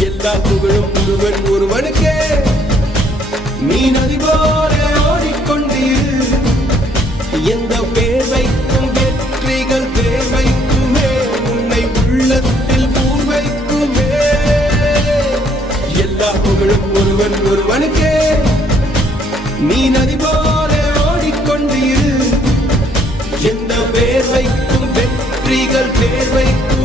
எல்லா புகழும் ஒருவன் ஒருவனுக்கே. நீ நதி போல ஓடிக்கொண்டீர். எந்த பேர் வைக்கும் வெற்றிகள் பேர் வைக்குமே, உன்னை உள்ளத்தில் பூர் வைக்குமே. எல்லா புகழும் ஒருவன் ஒருவனுக்கே. நீ நதி போல ஓடிக்கொண்டீர். எந்த பேர் வைக்கும் வெற்றிகள் பேர் வைக்கும்